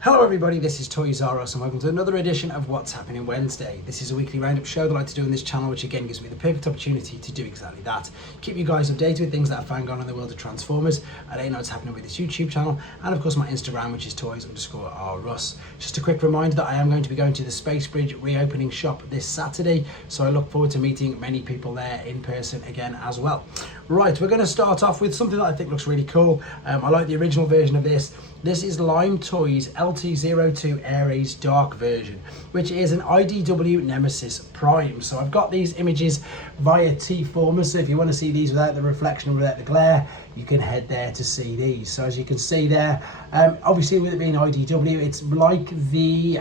Hello everybody, this is Toys R Us and welcome to another edition of What's Happening Wednesday. This is a weekly roundup show that I like to do on this channel, which again gives me the perfect opportunity to do exactly that. Keep you guys updated with things that I find going on in the world of Transformers. I let you know what's happening with this YouTube channel and of course my Instagram, which is Toys_R_Us. Just a quick reminder that I am going to be going to the Space Bridge reopening shop this Saturday, so I look forward to meeting many people there in person again as well. Right, we're going to start off with something that I think looks really cool. I like the original version of this. This is Lime Toys LT02 Ares Dark version, which is an IDW Nemesis Prime. So I've got these images via tfcon, so if you want to see these without the reflection, without the glare, you can head there to see these. So as you can see there, obviously with it being IDW, it's like the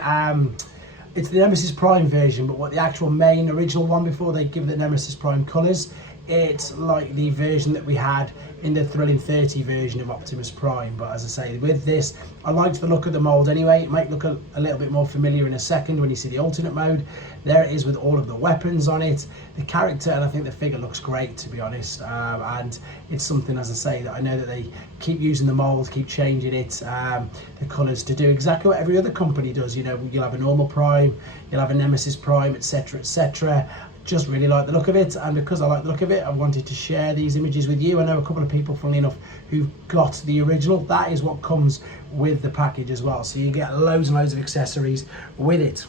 it's the Nemesis Prime version, but what the actual main original one before they give the Nemesis Prime colours, it's like the version that we had in the Thrilling 30 version of Optimus Prime. But as I say, with this, I liked the look of the mould anyway. It might look a little bit more familiar in a second when you see the alternate mode. There it is with all of the weapons on it, the character, and I think the figure looks great, to be honest. And it's something, as I say, that I know that they keep using the mould, keep changing it, the colours, to do exactly what every other company does. You know, you'll have a normal Prime, you'll have a Nemesis Prime, etc, etc. Just really like the look of it, and because I like the look of it, I wanted to share these images with you. I know a couple of people, funnily enough, who've got the original. That is what comes with the package as well, so you get loads and loads of accessories with it.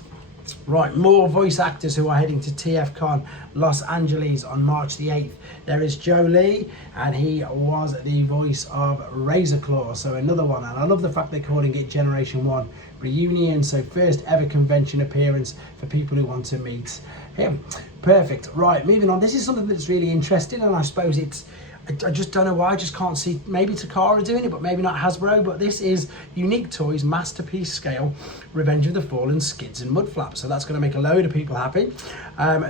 Right, more voice actors who are heading to tfcon Los Angeles on March the 8th. There is Joe Lee, and he was the voice of Razor Claw, so another one. And I love the fact they're calling it Generation 1 Reunion, so first ever convention appearance for people who want to meet him. Perfect. Right, moving on. This is something that's really interesting, and I suppose I just don't know why. I just can't see, maybe Takara doing it, but maybe not Hasbro. But this is Unique Toys Masterpiece Scale Revenge of the Fallen Skids and Mudflaps. So that's going to make a load of people happy.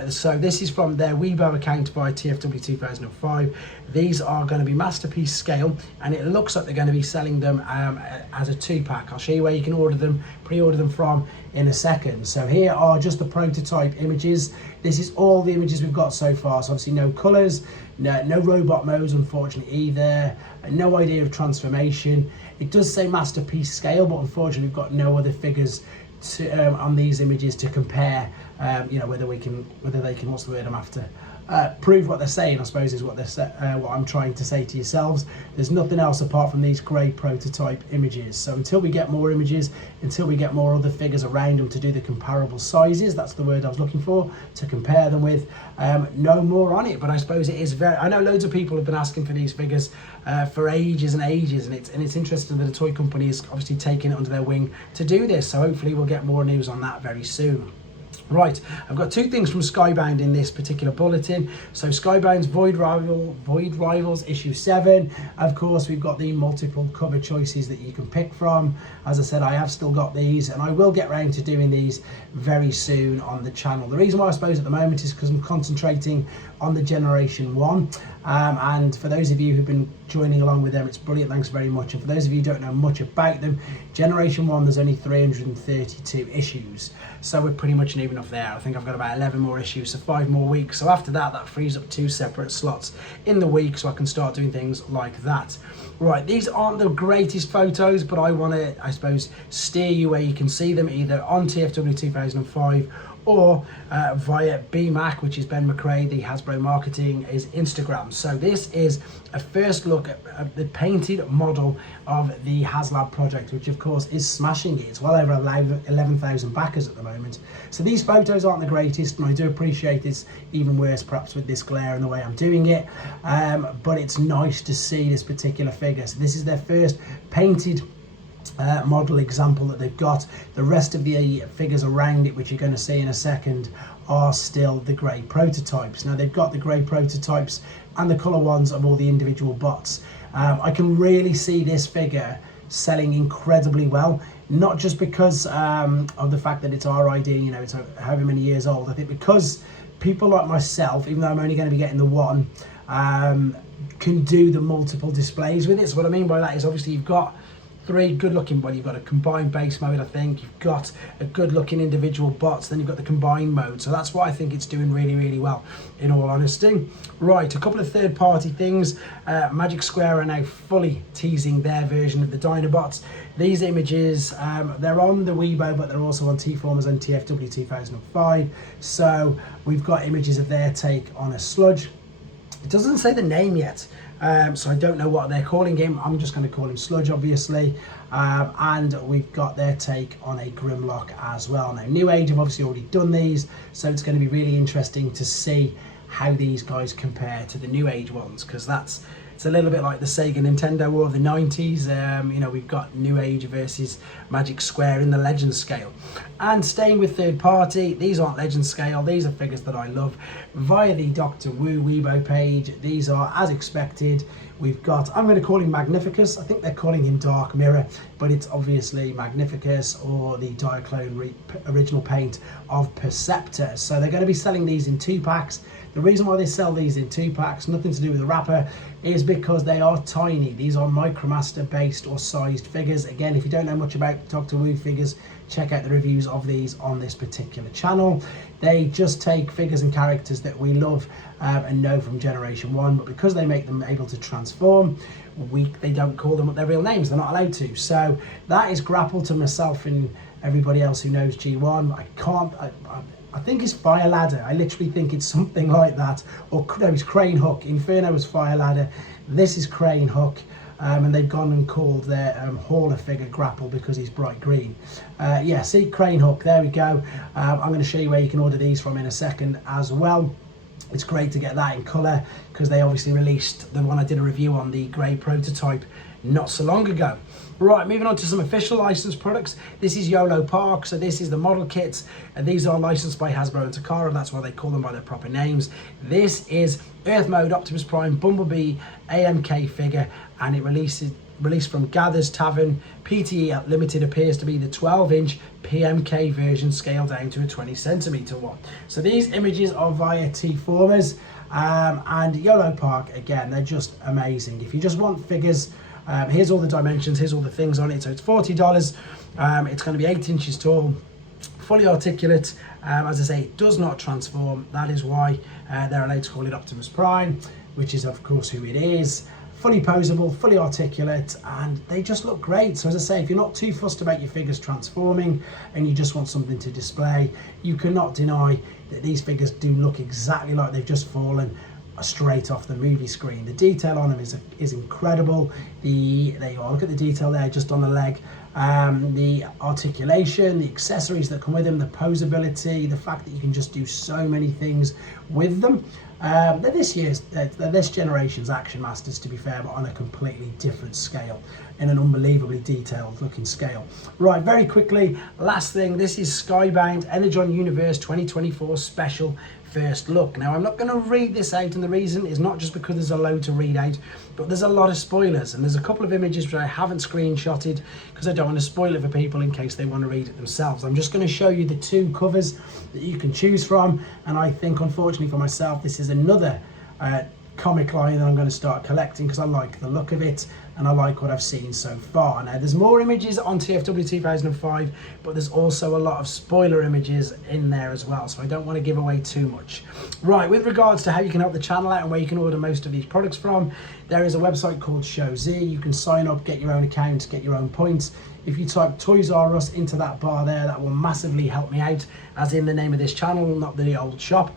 So this is from their Weibo account by TFW 2005. These are going to be Masterpiece Scale, and it looks like they're going to be selling them as a 2-pack. I'll show you where you can order them, pre-order them from in a second. So here are just the prototype images. This is all the images we've got so far. So obviously no colours, no robot modes unfortunately either, no idea of transformation. It does say Masterpiece Scale, but unfortunately we've got no other figures to on these images to compare. You know, whether they can, what's the word I'm after, prove what they're saying, I suppose, is what what I'm trying to say to yourselves. There's nothing else apart from these grey prototype images. So until we get more images, until we get more other figures around them to do the comparable sizes, that's the word I was looking for, to compare them with, no more on it. But I suppose it is very, I know loads of people have been asking for these figures for ages and ages, and it's interesting that a toy company is obviously taking it under their wing to do this. So hopefully we'll get more news on that very soon. Right, I've got two things from Skybound in this particular bulletin. So Skybound's Void Rivals issue 7. Of course, we've got the multiple cover choices that you can pick from. As I said, I have still got these, and I will get round to doing these very soon on the channel. The reason why I suppose at the moment is because I'm concentrating on the Generation 1. And for those of you who've been joining along with them, it's brilliant, thanks very much. And for those of you who don't know much about them, Generation 1, there's only 332 issues. So we're pretty much near enough there. I think I've got about 11 more issues, so 5 more weeks. So after that, that frees up 2 separate slots in the week, so I can start doing things like that. Right, these aren't the greatest photos, but I want to, I suppose, steer you where you can see them, either on TFW 2005 or via BMAC, which is Ben McRae, the Hasbro Marketing, is Instagram. So this is a first look at the painted model of the Haslab project, which of course is smashing it. It's well over 11,000 backers at the moment. So these photos aren't the greatest, and I do appreciate it's even worse perhaps with this glare and the way I'm doing it. But it's nice to see this particular figure. So this is their first painted model example that they've got. The rest of the figures around it, which you're going to see in a second, are still the grey prototypes. Now they've got the grey prototypes and the colour ones of all the individual bots. I can really see this figure selling incredibly well, not just because of the fact that it's RID, you know, it's however many years old. I think because people like myself, even though I'm only going to be getting the one, can do the multiple displays with it. So what I mean by that is obviously you've got three good looking, well, you've got a combined base mode, I think, you've got a good looking individual bots, then you've got the combined mode. So that's why I think it's doing really, really well, in all honesty. Right, a couple of third party things. Magic Square are now fully teasing their version of the Dinobots. These images, they're on the Weibo, but they're also on T-Formers and TFW 2005. So we've got images of their take on a sludge. It doesn't say the name yet, so I don't know what they're calling him. I'm just going to call him Sludge, obviously. And we've got their take on a Grimlock as well. Now, New Age have obviously already done these, so it's going to be really interesting to see how these guys compare to the New Age ones, because it's a little bit like the Sega Nintendo War of the 90s. You know, we've got New Age versus Magic Square in the Legend scale. And staying with third party, these aren't Legend scale, these are figures that I love. Via the Dr. Wu Weibo page, these are as expected. We've got, I'm going to call him Magnificus. I think they're calling him Dark Mirror, but it's obviously Magnificus, or the Diaclone original paint of Perceptor. So they're going to be selling these in 2-packs. The reason why they sell these in 2-packs, nothing to do with the wrapper, is because they are tiny. These are Micromaster based or sized figures. Again, if you don't know much about Dr. Wu figures, check out the reviews of these on this particular channel. They just take figures and characters that we love and know from Generation 1, but because they make them able to transform, they don't call them their real names. They're not allowed to. So that is Grapple to myself and everybody else who knows G1. I think it's Fire Ladder. I literally think it's something like that. Or no, it's Crane Hook. Inferno was Fire Ladder. This is Crane Hook. And they've gone and called their hauler figure Grapple because he's bright green. Yeah, see, Crane Hook, there we go. I'm going to show you where you can order these from in a second as well. It's great to get that in colour, because they obviously released the one I did a review on, the grey prototype, not so long ago. Right, moving on to some official licensed products. This is Yolopark, so this is the model kits. These are licensed by Hasbro and Takara, that's why they call them by their proper names. This is Earth Mode Optimus Prime Bumblebee AMK figure, and it released from Gather's Tavern. PTE Limited appears to be the 12-inch PMK version, scaled down to a 20cm one. So these images are via T-Formers, and Yolopark, again, they're just amazing. If you just want figures, here's all the dimensions, here's all the things on it. So it's $40. It's going to be 8 inches tall, fully articulate. As I say, it does not transform. That is why they're allowed to call it Optimus Prime, which is of course who it is. Fully posable, fully articulate, and they just look great. So as I say, if you're not too fussed about your figures transforming and you just want something to display, you cannot deny that these figures do look exactly like they've just fallen straight off the movie screen. The detail on them is incredible. There you are, look at the detail there just on the leg. The articulation, the accessories that come with them, the posability, the fact that you can just do so many things with them. They're this generation's Action Masters, to be fair, but on a completely different scale, in an unbelievably detailed looking scale. Right, very quickly, last thing, this is Skybound Energon Universe 2024 Special First Look. Now, I'm not going to read this out, and the reason is not just because there's a load to read out, but there's a lot of spoilers, and there's a couple of images which I haven't screenshotted because I don't want to spoil it for people in case they want to read it themselves. I'm just going to show you the 2 covers that you can choose from, and I think, unfortunately for myself, this is another comic line that I'm going to start collecting because I like the look of it and I like what I've seen so far. Now, there's more images on TFW 2005, but there's also a lot of spoiler images in there as well, so I don't want to give away too much. Right, with regards to how you can help the channel out and where you can order most of these products from, there is a website called Showz. You can sign up, get your own account, get your own points. If you type Toys R Us into that bar there, that will massively help me out, as in the name of this channel, not the old shop.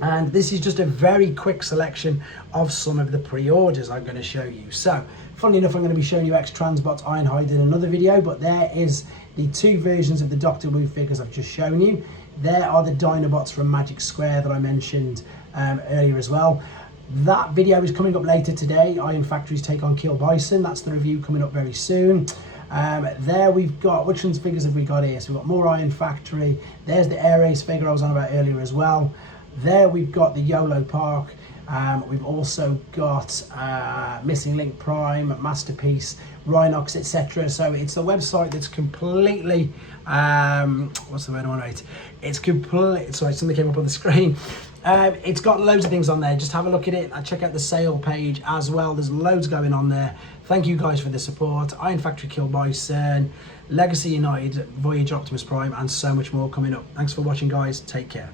And this is just a very quick selection of some of the pre-orders I'm going to show you. So, funnily enough, I'm going to be showing you X-Transbots Ironhide in another video, but there is the 2 versions of the Dr. Wu figures I've just shown you. There are the Dinobots from Magic Square that I mentioned earlier as well. That video is coming up later today, Iron Factory's take on Kill Bison. That's the review coming up very soon. There we've got, which one's figures have we got here? So we've got more Iron Factory. There's the Air Ace figure I was on about earlier as well. There we've got the Yolopark. We've also got Missing Link Prime, Masterpiece, Rhinox, etc. So it's a website that's completely What's the word I want to write? It's complete. Sorry, something came up on the screen. It's got loads of things on there. Just have a look at it and check out the sale page as well. There's loads going on there. Thank you guys for the support. Iron Factory Kill Bison, Legacy United, Voyage Optimus Prime, and so much more coming up. Thanks for watching, guys. Take care.